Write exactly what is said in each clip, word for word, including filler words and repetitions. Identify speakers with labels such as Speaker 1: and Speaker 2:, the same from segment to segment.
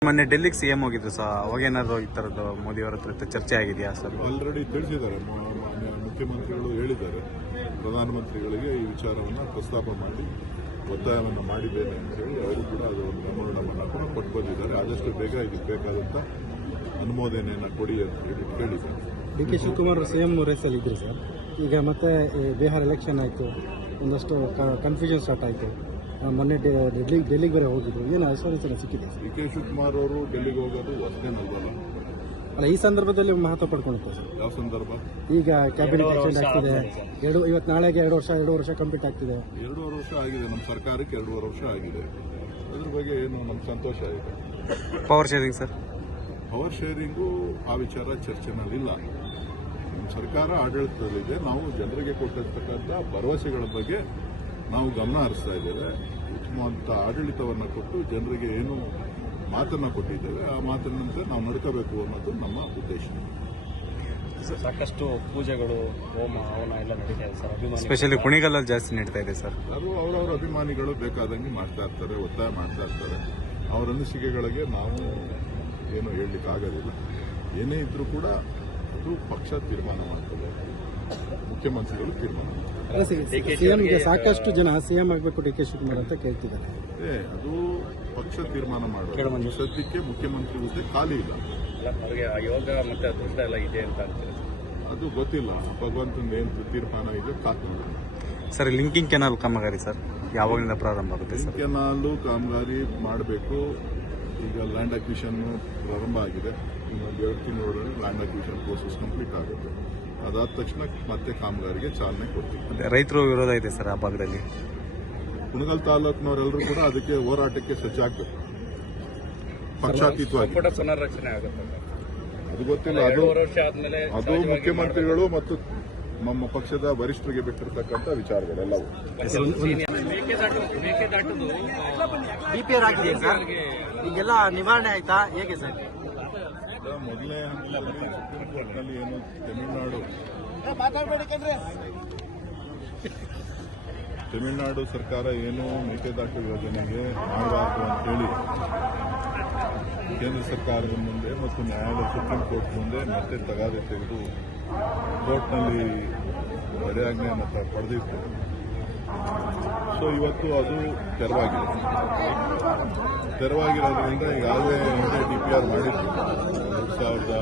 Speaker 1: ಮೊನ್ನೆ ಡೆಲ್ಲಿಗೆ ಸಿಎಂ ಹೋಗಿದ್ರು ಸರ್, ಅವಾಗೇನಾದ್ರು ಈ ತರದ್ದು ಮೋದಿ ಅವರ ಹತ್ರ ಚರ್ಚೆ ಆಗಿದೆಯಾ ಸರ್?
Speaker 2: ಆಲ್ರೆಡಿ ತಿಳಿಸಿದ್ದಾರೆ, ಮುಖ್ಯಮಂತ್ರಿಗಳು ಹೇಳಿದ್ದಾರೆ ಪ್ರಧಾನಮಂತ್ರಿಗಳಿಗೆ ಈ ವಿಚಾರವನ್ನು ಪ್ರಸ್ತಾಪ ಮಾಡಿ ಒತ್ತಾಯವನ್ನು ಮಾಡಿದ್ದೇನೆ ಅಂತ ಹೇಳಿ ಅವರು ಕೂಡ ಅದು ಒಂದು ಮೆಮೊರಂಡಮನ್ನು ಕೂಡ ಕೊಟ್ಟು ಬಂದಿದ್ದಾರೆ. ಆದಷ್ಟು ಬೇಗ ಇದಕ್ಕೆ ಬೇಕಾದಂಥ ಅನುಮೋದನೆಯನ್ನು ಕೊಡಿ ಅಂತ ಹೇಳಿ ಕೇಳಿದ್ದಾರೆ.
Speaker 3: ಡಿ ಕೆ ಶಿವಕುಮಾರ್ ಸಿಎಂ ರೇಸಲ್ಲಿ ಇದ್ರು ಸರ್, ಈಗ ಮತ್ತೆ ಬಿಹಾರ್ ಎಲೆಕ್ಷನ್ ಆಯಿತು, ಒಂದಷ್ಟು ಕನ್ಫ್ಯೂಷನ್ ಸ್ಟಾರ್ಟ್ ಆಯಿತು. ಮೊನ್ನೆ ಡೆಲ್ಲಿ ಡೆಲ್ಲಿಗೆ ಬೇರೆ ಹೋಗಿದ್ರು, ಏನು ಆಶ್ವಾಸನೆ ಸಿಕ್ಕಿದೆ?
Speaker 2: ಡಿ ಕೆ ಶಿವಕುಮಾರ್ ಅವರು ಡೆಲ್ಲಿಗೆ ಹೋಗೋದು ಹೊಸದೇನಲ್ವಲ್ಲ.
Speaker 3: ಅಲ್ಲ, ಈ ಸಂದರ್ಭದಲ್ಲಿ ಮಹತ್ವ ಪಡ್ಕೊಂಡಿತ್ತು ಸರ್.
Speaker 2: ಯಾವ ಸಂದರ್ಭ?
Speaker 3: ಈಗ ಕ್ಯಾಬಿನೆಟ್ ಎಕ್ಸ್ಟೆಂಡ್ ಆಗ್ತಿದೆ, ಎರಡು ಇವತ್ತು ನಾಳೆಗೆ ಎರಡು ವರ್ಷ ಎರಡು ವರ್ಷ ಕಂಪ್ಲೀಟ್ ಆಗ್ತಿದೆ.
Speaker 2: ಎರಡೂವರೆ ವರ್ಷ ಆಗಿದೆ ನಮ್ಮ ಸರ್ಕಾರಕ್ಕೆ, ಎರಡೂವರೆ ವರ್ಷ ಆಗಿದೆ. ಅದ್ರ ಬಗ್ಗೆ ಏನು ನಮ್ಗೆ ಸಂತೋಷ ಇದೆ.
Speaker 1: Power sharing sir,
Speaker 2: power sharing ಆ ವಿಚಾರ ಚರ್ಚೆನಲ್ಲಿಲ್ಲ. ನಮ್ಮ ಸರ್ಕಾರ ಆಡಳಿತದಲ್ಲಿದೆ. ನಾವು ಜನರಿಗೆ ಕೊಟ್ಟಿರ್ತಕ್ಕಂಥ ಭರವಸೆಗಳ ಬಗ್ಗೆ ನಾವು ಗಮನ ಹರಿಸ್ತಾ ಇದ್ದೇವೆ. ಉತ್ತಮವಾದ ಆಡಳಿತವನ್ನು ಕೊಟ್ಟು ಜನರಿಗೆ ಏನು ಮಾತನ್ನು ಕೊಟ್ಟಿದ್ದೇವೆ ಆ ಮಾತಿನಂತೆ ನಾವು ನಡ್ಕೋಬೇಕು ಅನ್ನೋದು ನಮ್ಮ ಉದ್ದೇಶ.
Speaker 4: ಸಾಕಷ್ಟು ಪೂಜೆಗಳು, ಹೋಮ ಹವನ ಎಲ್ಲ ನಡೀತಾ ಇದೆ ಸರ್. ಅಭಿಮಾನಿ
Speaker 1: ಸ್ಪೆಷಲಿ ಕುಣಿಗಲ್ಲಲ್ಲಿ ಜಾಸ್ತಿ ನಡೀತಾ ಇದೆ ಸರ್.
Speaker 2: ಅದು ಅವರವರ ಅಭಿಮಾನಿಗಳು ಬೇಕಾದಂಗೆ ಮಾಡ್ತಾ ಇರ್ತಾರೆ, ಒತ್ತಾಯ ಮಾಡ್ತಾ ಇರ್ತಾರೆ. ಅವರ ಅನಿಸಿಕೆಗಳಿಗೆ ನಾವು ಏನು ಹೇಳಲಿಕ್ಕೆ ಆಗೋದಿಲ್ಲ. ಏನೇ ಇದ್ರೂ ಕೂಡ ಅದು ಪಕ್ಷ ತೀರ್ಮಾನ ಮಾಡ್ತದೆ, ಮುಖ್ಯಮಂತ್ರಿಗಳು ತೀರ್ಮಾನ ಮಾಡ್ತಾರೆ.
Speaker 3: ಸಿಎಂಗೆ ಸಾಕಷ್ಟು ಜನ ಸಿಎಂ ಆಗಬೇಕು ಡಿ ಕೆ ಶಿವಕುಮಾರ್ ಅಂತ ಕೇಳ್ತಿದ್ದಾರೆ.
Speaker 2: ಏ ಅದು ಪಕ್ಷ ತೀರ್ಮಾನ ಮಾಡೋದು. ಸದ್ಯಕ್ಕೆ ಮುಖ್ಯಮಂತ್ರಿ ಹುದ್ದೆ ಖಾಲಿ ಇಲ್ಲ.
Speaker 4: ಅವರಿಗೆ ಯೋಗ ಮತ್ತೆ ಅದೃಷ್ಟ ಎಲ್ಲ ಇದೆ ಅಂತ ಅಂತಾರೆ.
Speaker 2: ಅದು ಗೊತ್ತಿಲ್ಲ, ಭಗವಂತನ ಏನು ತೀರ್ಮಾನ ಇದೆ ಕಾತ್ ನೋಡೋಣ.
Speaker 1: ಸರ್, ಲಿಂಕಿಂಗ್ ಕೆನಾಲ್ ಕಾಮಗಾರಿ ಸರ್ ಯಾವಾಗಲಿಂದ ಪ್ರಾರಂಭ ಆಗುತ್ತೆ ಸರ್?
Speaker 2: ಕೆನಾಲು ಕಾಮಗಾರಿ ಮಾಡಬೇಕು. ಈಗ ಲ್ಯಾಂಡ್ ಅಕ್ವಿಷನ್ ಪ್ರಾರಂಭ ಆಗಿದೆ. ಇನ್ನೊಂದು ಎರಡು ತಿಂಗಳೊಳಗೆ ಲ್ಯಾಂಡ್ ಅಕ್ವಿಷನ್ ಪ್ರೋಸೆಸ್ ಕಂಪ್ಲೀಟ್ ಆಗುತ್ತೆ. ಅದಾದ ತಕ್ಷಣ ಮತ್ತೆ ಕಾಮಗಾರಿಗೆ ಚಾಲನೆ ಕೊಡ್ತೀವಿ.
Speaker 1: ರೈತರು ವಿರೋಧ ಇದೆ ಸರ್ ಆ ಭಾಗದಲ್ಲಿ.
Speaker 2: ಕುಣಗಲ್ ತಾಲೂಕಿನವರೆಲ್ಲರೂ ಕೂಡ ಅದಕ್ಕೆ ಹೋರಾಟಕ್ಕೆ ಸಜ್ಜಾಗಬೇಕು, ಪಕ್ಷಾತೀತವಾಗಿ.
Speaker 4: ಪುನರ್ರಚನೆ ಆಗುತ್ತೆ
Speaker 2: ಅದು ಗೊತ್ತಿಲ್ಲ. ಅದು ಅದು ಮುಖ್ಯಮಂತ್ರಿಗಳು ಮತ್ತು ನಮ್ಮ ಪಕ್ಷದ ವರಿಷ್ಠರಿಗೆ ಬಿಟ್ಟಿರ್ತಕ್ಕಂಥ ವಿಚಾರಗಳೆಲ್ಲವೂ.
Speaker 3: ಬಿಪಿಆರ್ ಆಗಿದೆ ಸರ್, ಈಗೆಲ್ಲ ನಿವಾರಣೆ ಆಯ್ತಾ ಹೇಗೆ ಸರ್?
Speaker 2: ಮೊದಲನೇ ಹಂತದಲ್ಲಿ ಸುಪ್ರೀಂ ಕೋರ್ಟ್ನಲ್ಲಿ ಏನು ತಮಿಳುನಾಡು ತಮಿಳುನಾಡು ಸರ್ಕಾರ ಏನು ಮೇಕೆದಾಟು ಯೋಜನೆಗೆ ಮಾಡಬಾರದು ಅಂತೇಳಿ ಕೇಂದ್ರ ಸರ್ಕಾರದ ಮುಂದೆ ಮತ್ತು ನ್ಯಾಯಾಲಯ ಸುಪ್ರೀಂ ಕೋರ್ಟ್ ಮುಂದೆ ಮತ್ತೆ ತಗಾದೆ ತೆಗೆದು ಕೋರ್ಟ್ನಲ್ಲಿ ತಡೆಯಾಜ್ಞೆಯನ್ನು ಪಡೆದಿತ್ತು. ಸೊ ಇವತ್ತು ಅದು ತೆರವಾಗಿದೆ. ತೆರವಾಗಿರೋದ್ರಿಂದ ಈಗಾಗಲೇ ಹಿಂದೆ ಡಿ ಪಿ ಆರ್ ಮಾಡಿದ್ದು ಎರಡು ಸಾವಿರದ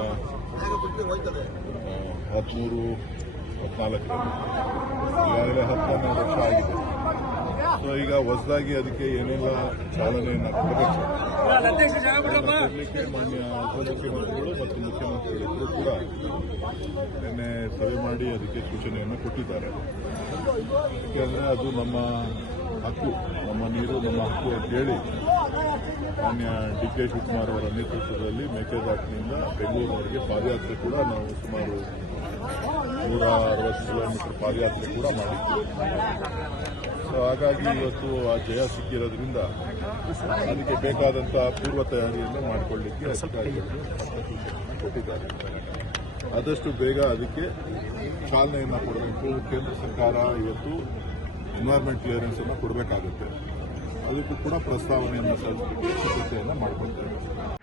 Speaker 2: ಹದಿಮೂರು ಹದಿನಾಲ್ಕರಲ್ಲಿ. ಈಗಾಗಲೇ ಹತ್ತೊಂದು ವರ್ಷ ಆಗಿದೆ. ಸೊ ಈಗ ಹೊಸದಾಗಿ ಅದಕ್ಕೆ ಏನೆಲ್ಲ ಚಾಲನೆಯನ್ನು ಕೊಡಬೇಕು ಕೊಡಲಿಕ್ಕೆ ಮಾನ್ಯ ಉಪಮುಖ್ಯಮಂತ್ರಿಗಳು ಮತ್ತು ಮುಖ್ಯಮಂತ್ರಿಗಳಿಬ್ಬರು ಕೂಡ ನಿನ್ನೆ ಸಭೆ ಮಾಡಿ ಅದಕ್ಕೆ ಸೂಚನೆಯನ್ನು ಕೊಟ್ಟಿದ್ದಾರೆ. ಯಾಕೆಂದರೆ ಅದು ನಮ್ಮ ಹಕ್ಕು, ನಮ್ಮ ನೀರು ನಮ್ಮ ಹಕ್ಕು ಅಂತೇಳಿ ಮಾನ್ಯ ಡಿ ಕೆ ಶಿವಕುಮಾರ್ ಅವರ ನೇತೃತ್ವದಲ್ಲಿ ಮೇಕೆದಾಟಿನಿಂದ ಬೆಂಗಳೂರಿನವರೆಗೆ ಪಾದಯಾತ್ರೆ ಕೂಡ ನಾವು ಸುಮಾರು ನೂರ ಅರವತ್ತು ಕಿಲೋಮೀಟರ್ ಪಾದಯಾತ್ರೆ ಕೂಡ ಮಾಡಿದ್ವಿ. ಸೊ ಹಾಗಾಗಿ ಇವತ್ತು ಆ ಜಯ ಸಿಕ್ಕಿರೋದ್ರಿಂದ ಅದಕ್ಕೆ ಬೇಕಾದಂಥ ಪೂರ್ವ ತಯಾರಿಯನ್ನು ಮಾಡಿಕೊಳ್ಳಲಿಕ್ಕೆ ಅಧಿಕಾರಿಗಳು ಸೂಚನೆಯನ್ನು ಕೊಟ್ಟಿದ್ದಾರೆ. ಆದಷ್ಟು ಬೇಗ ಅದಕ್ಕೆ ಚಾಲನೆಯನ್ನು ಕೊಡಬೇಕು. ಕೇಂದ್ರ ಸರ್ಕಾರ ಇವತ್ತು ಎನ್ವೈರ್ಮೆಂಟ್ ಕ್ಲಿಯರೆನ್ಸ್ ಅನ್ನು ಕೊಡಬೇಕಾಗುತ್ತೆ. ಅದಕ್ಕೂ ಕೂಡ ಪ್ರಸ್ತಾವನೆಯನ್ನು ಸಲ್ಲಿಸಲಿಕ್ಕೆ ಸಿದ್ಧತೆಯನ್ನು ಮಾಡಿಕೊಳ್ತಾರೆ.